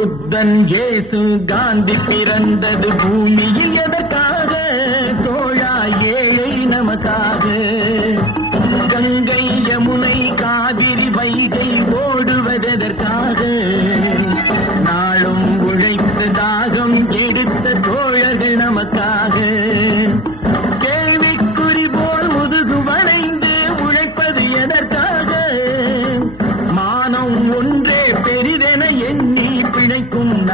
புத்தன் இயேசு காந்தி பிறந்தது பூமியில் எதற்காக? தோழா ஏழை நமக்காக. கங்கை யமுனை காவிரி வைகை ஓடுவதற்காக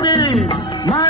मोदी मैं